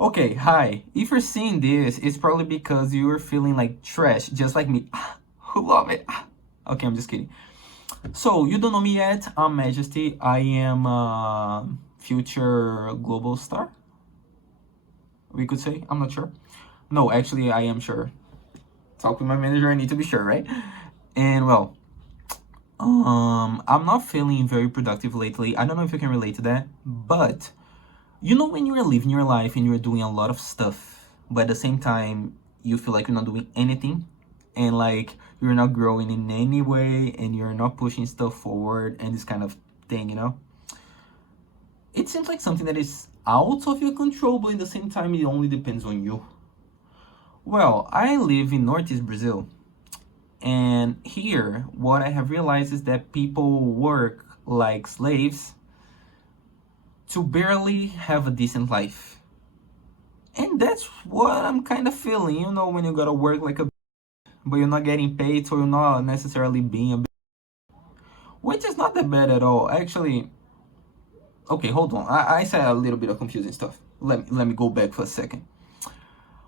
Okay, hi. If you're seeing this, it's probably because you're feeling like trash, just like me. Who love it? Okay, I'm just kidding. So, you don't know me yet. I'm Majesty. I am a future global star, we could say. I'm not sure. No, actually, I am sure. Talk with my manager. I need to be sure, right? And well, I'm not feeling very productive lately. I don't know if you can relate to that, but you know when you're living your life and you're doing a lot of stuff, but at the same time you feel like you're not doing anything and like you're not growing in any way and you're not pushing stuff forward and this kind of thing. It seems like something that is out of your control, but at the same time it only depends on you. Well, I live in Northeast Brazil, and here what I have realized is that people work like slaves to barely have a decent life. And that's what I'm kind of feeling, when you gotta work like a but you're not getting paid, so you're not necessarily being a which is not that bad at all. Actually, okay, hold on. I said a little bit of confusing stuff. Let me go back for a second.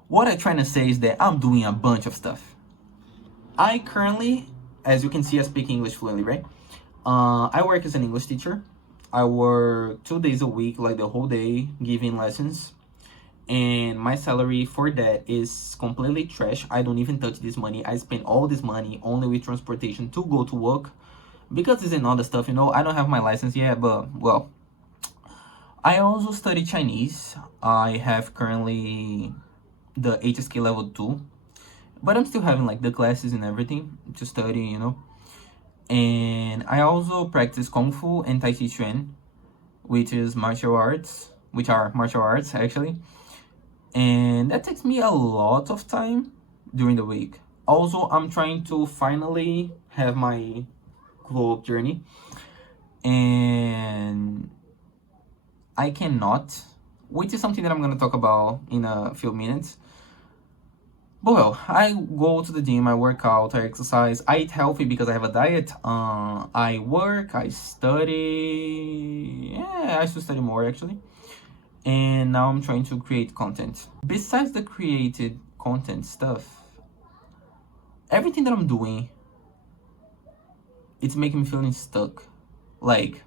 What I'm trying to say is that I'm doing a bunch of stuff. I currently, as you can see, I speak English fluently, right? I work as an English teacher. I work 2 days a week, like the whole day, giving lessons. And my salary for that is completely trash. I don't even touch this money. I spend all this money only with transportation to go to work because it's another stuff. I don't have my license yet, but well, I also study Chinese. I have currently the HSK level 2, but I'm still having like the classes and everything to study. And I also practice Kung Fu and Tai Chi Chuan, which are martial arts actually. And that takes me a lot of time during the week. Also, I'm trying to finally have my glow up journey, and I cannot, which is something that I'm going to talk about in a few minutes. But well, I go to the gym, I work out, I exercise, I eat healthy because I have a diet. I work, I study. Yeah, I should study more actually. And now I'm trying to create content. Besides the created content stuff, everything that I'm doing, it's making me feeling stuck. Like,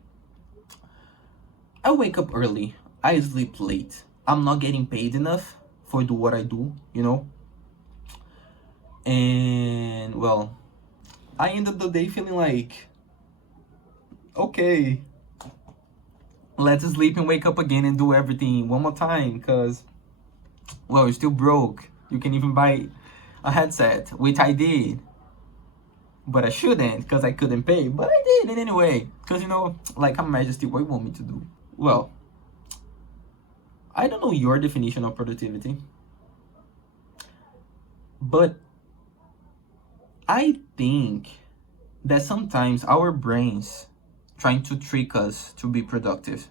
I wake up early, I sleep late, I'm not getting paid enough for do what I do. And well, I end up the day feeling like, okay, let's sleep and wake up again and do everything one more time, because well, you're still broke. You can even buy a headset, which I did, but I shouldn't because I couldn't pay, but I did it anyway, because like, I'm Majesty, what you want me to do? Well, I don't know your definition of productivity, but I think that sometimes our brains trying to trick us to be productive,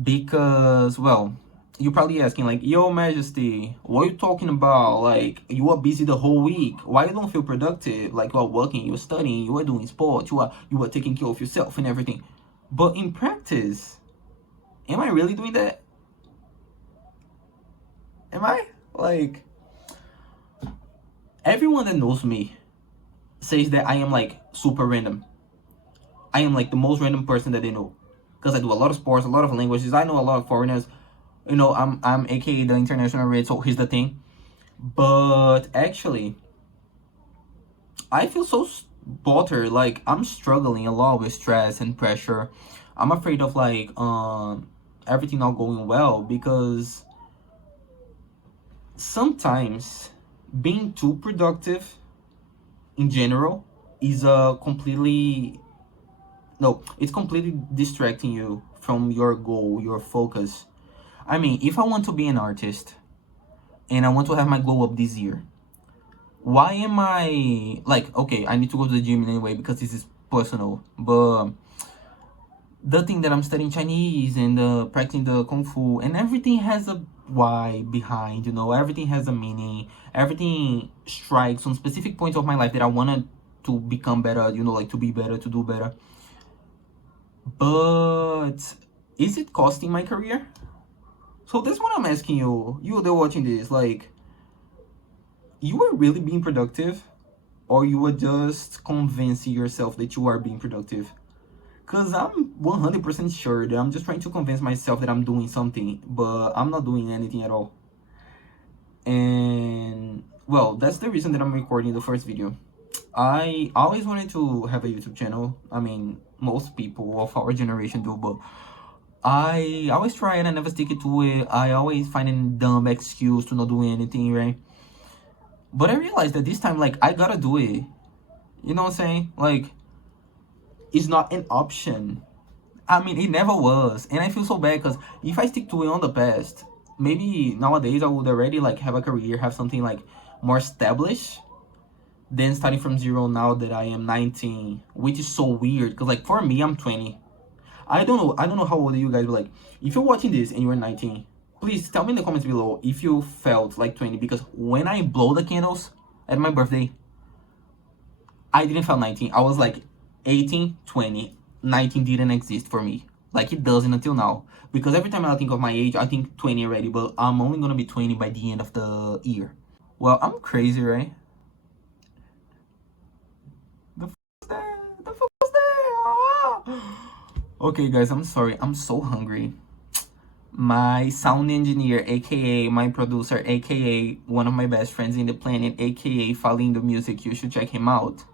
because well, you're probably asking like, yo Majesty, what are you talking about? Like, you are busy the whole week, why you don't feel productive? Like, you are working, you're studying, you are doing sports, you are taking care of yourself and everything. But in practice, am I really doing that? Am I? Like, everyone that knows me says that I am like super random. I am like the most random person that they know, because I do a lot of sports, a lot of languages. I know a lot of foreigners. I'm AKA the international rate. So here's the thing. But actually, I feel so bothered. Like, I'm struggling a lot with stress and pressure. I'm afraid of like everything not going well, because sometimes being too productive in general is a completely no, it's completely distracting you from your goal, your focus. I mean, if I want to be an artist and I want to have my glow up this year, why am I like, okay, I need to go to the gym anyway because this is personal, but the thing that I'm studying Chinese and practicing the Kung Fu and everything has a why behind, everything has a meaning, everything strikes on specific points of my life that I wanted to become better, like to be better, to do better. But is it costing my career? So that's what I'm asking you. You that watching this, like, you were really being productive, or you were just convincing yourself that you are being productive? Because I'm 100% sure that I'm just trying to convince myself that I'm doing something, but I'm not doing anything at all. And, well, that's the reason that I'm recording the first video. I always wanted to have a YouTube channel. I mean, most people of our generation do, but I always try and I never stick it to it. I always find a dumb excuse to not do anything, right? But I realized that this time, like, I gotta do it. You know what I'm saying? Like, it's not an option. I mean, it never was. And I feel so bad because if I stick to it on the past, maybe nowadays I would already, like, have a career, have something, like, more established than starting from zero now that I am 19, which is so weird because, like, for me, I'm 20. I don't know how old you guys, but, like, if you're watching this and you're 19, please tell me in the comments below if you felt like 20, because when I blow the candles at my birthday, I didn't feel 19. I was like 18, 20. 19 didn't exist for me. Like, it doesn't until now. Because every time I think of my age, I think 20 already, but I'm only gonna be 20 by the end of the year. Well, I'm crazy, right? The f was that? The f was that? Ah! Okay, guys, I'm sorry. I'm so hungry. My sound engineer, aka my producer, aka one of my best friends in the planet, aka Falling the Music, you should check him out,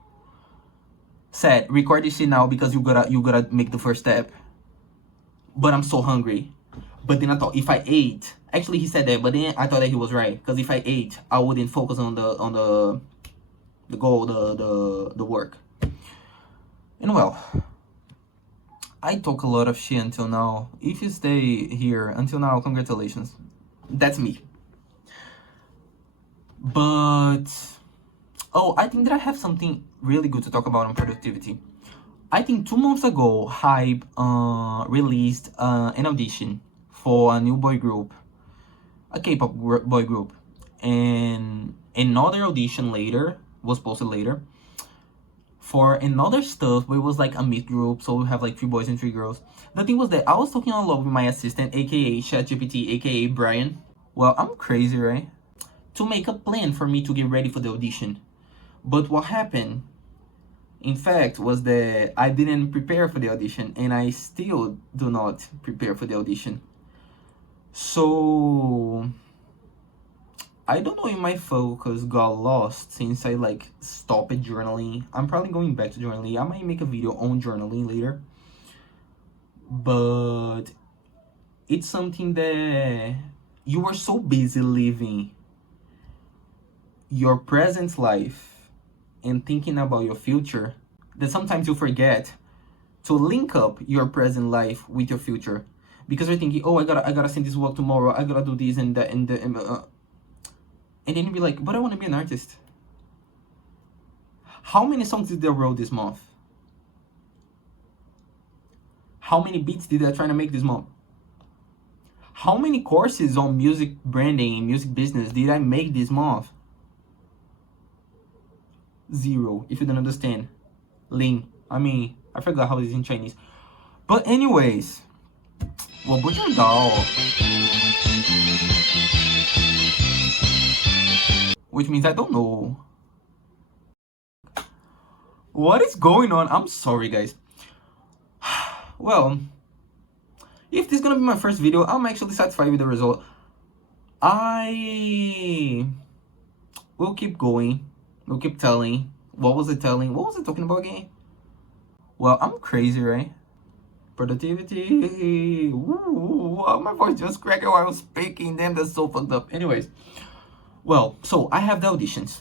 said, record this shit now because you gotta make the first step. But I'm so hungry. But then I thought if I ate, actually he said that, but then I thought that he was right, because if I ate, I wouldn't focus on the goal, the work. And, well, I talk a lot of shit until now. If you stay here until now, congratulations. That's me. But, oh, I think that I have something really good to talk about on productivity. I think 2 months ago, Hype released an audition for a new boy group, a K-pop boy group, and another audition later was posted later for another stuff, but it was like a mid group, so we have like 3 boys and 3 girls. The thing was that I was talking a lot with my assistant, aka ChatGPT, aka Brian. Well, I'm crazy, right? To make a plan for me to get ready for the audition. But what happened, in fact, was that I didn't prepare for the audition, and I still do not prepare for the audition. So I don't know if my focus got lost since I, like, stopped journaling. I'm probably going back to journaling. I might make a video on journaling later. But it's something that you are so busy living your present life and thinking about your future that sometimes you forget to link up your present life with your future, because you're thinking, oh, I gotta send this work tomorrow, I gotta do this and that and then you be like, but I want to be an artist. How many songs did they wrote this month? How many beats did I try to make this month? How many courses on music branding, music business did I make this month? 0, if you don't understand. Ling. I mean, I forgot how it is in Chinese. But anyways, 我不知道. Which means I don't know. What is going on? I'm sorry, guys. Well, if this is gonna be my first video, I'm actually satisfied with the result. I will keep going. We'll keep telling. What was it telling? What was it talking about again? Well, I'm crazy, right? Productivity. Ooh, my voice just cracked while I was speaking. Damn, that's so fucked up. Anyways, well, so I have the auditions.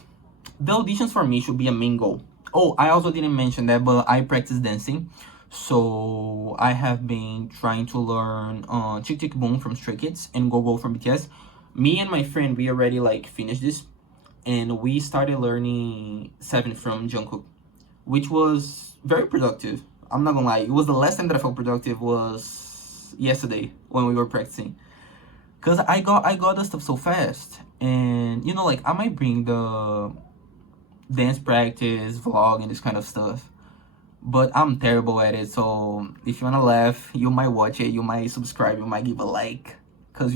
The auditions for me should be a main goal. Oh, I also didn't mention that, but I practice dancing. So I have been trying to learn Chick Chick Boom from Stray Kids and Go Go from BTS. Me and my friend, we already, like, finished this. And we started learning 7 from Jungkook, which was very productive. I'm not gonna lie, it was the last time that I felt productive was yesterday when we were practicing. Cause I got the stuff so fast. And, you know, like, I might bring the dance practice, vlog, and this kind of stuff, but I'm terrible at it. So if you wanna laugh, you might watch it, you might subscribe, you might give a like, because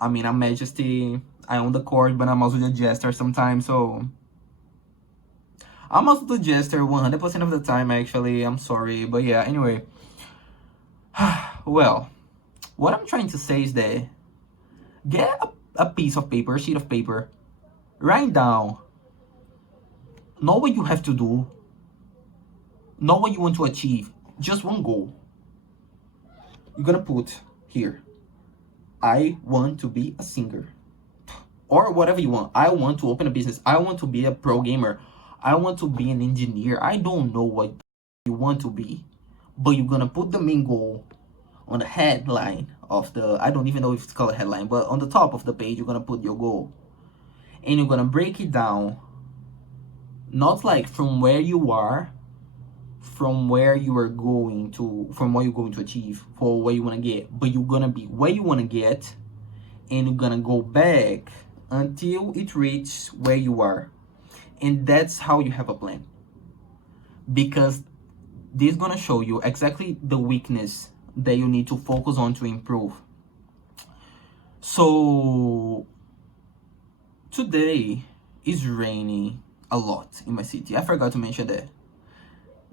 I mean, I'm Majesty, I own the court, but I'm also the jester sometimes, so I'm also the jester 100% of the time, actually. I'm sorry, but yeah, anyway. Well, what I'm trying to say is that get a piece of paper, a sheet of paper, write down, know what you have to do, know what you want to achieve, just one goal. You're gonna put here, I want to be a singer, or whatever you want. I want to open a business. I want to be a pro gamer. I want to be an engineer. I don't know what you want to be, but you're gonna put the main goal on the headline of the, I don't even know if it's called a headline, but on the top of the page, you're gonna put your goal. And you're gonna break it down, not like from where you are, from where you are going to, from what you're going to achieve, for where you want to get, but you're gonna be where you want to get, and you're gonna go back until it reaches where you are. And that's how you have a plan, because this is gonna show you exactly the weakness that you need to focus on to improve. So today is raining a lot in my city. I forgot to mention that,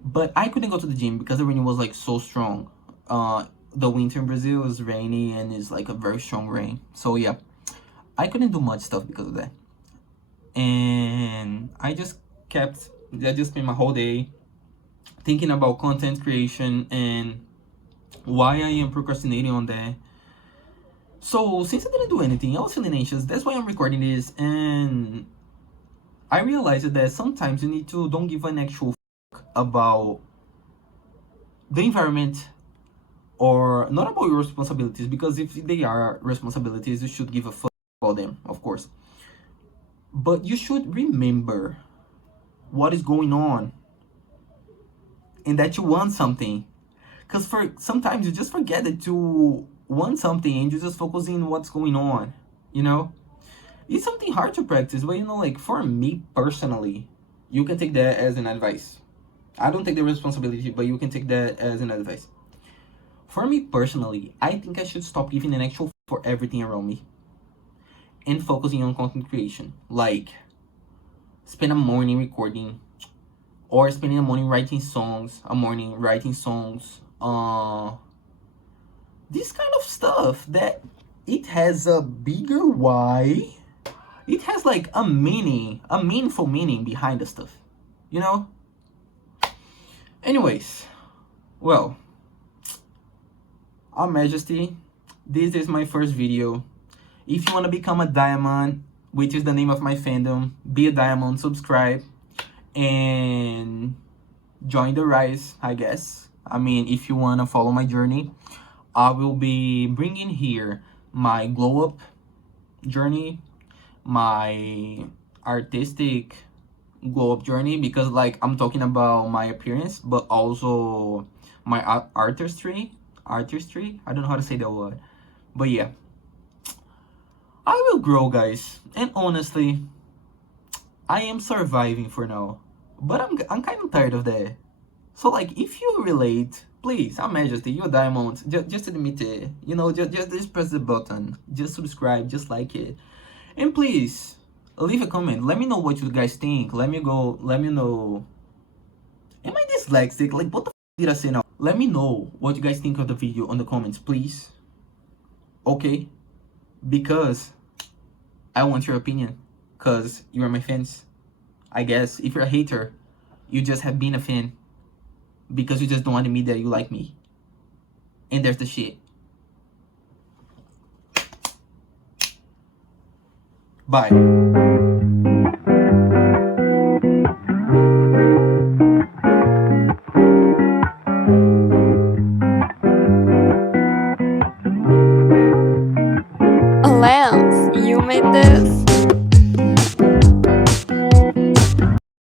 but I couldn't go to the gym because the rain was like so strong. The winter in Brazil is rainy and it's like a very strong rain, so yeah, I couldn't do much stuff because of that. And I just spent my whole day thinking about content creation and why I am procrastinating on that. So since I didn't do anything, I was feeling anxious. That's why I'm recording this, and I realized that sometimes you need to don't give an actual fuck about the environment, or not about your responsibilities, because if they are responsibilities, you should give a fuck about them, of course. But you should remember what is going on and that you want something. Because sometimes you just forget that you want something and you just focus on what's going on, It's something hard to practice, but like for me personally, you can take that as an advice. I don't take the responsibility, but you can take that as an advice. For me personally, I think I should stop giving an actual for everything around me and focusing on content creation. Like, spend a morning recording, or spending a morning writing songs, this kind of stuff that it has a bigger why. It has like a meaningful meaning behind the stuff, Anyways, well, I'm Majesty. This is my first video. If you want to become a diamond, which is the name of my fandom, be a diamond, subscribe, and join the rise, I guess. I mean, if you want to follow my journey, I will be bringing here my glow up journey, my artistic glow up journey, because like I'm talking about my appearance, but also my artistry. I don't know how to say that word, but yeah, I will grow, guys. And honestly, I am surviving for now, but I'm kind of tired of that. So like, if you relate, please, I'm Majesty, you're Diamond, just admit it, just press the button, just subscribe, just like it, and please leave a comment. Let me know what you guys think. Let me know, am I dyslexic? Like, what the did I say now? Let me know what you guys think of the video on the comments, please. Okay, because I want your opinion, because you are my fans. I guess if you're a hater, you just have been a fan because you just don't want to admit that you like me. And there's the shit. Bye. Lance, you made this?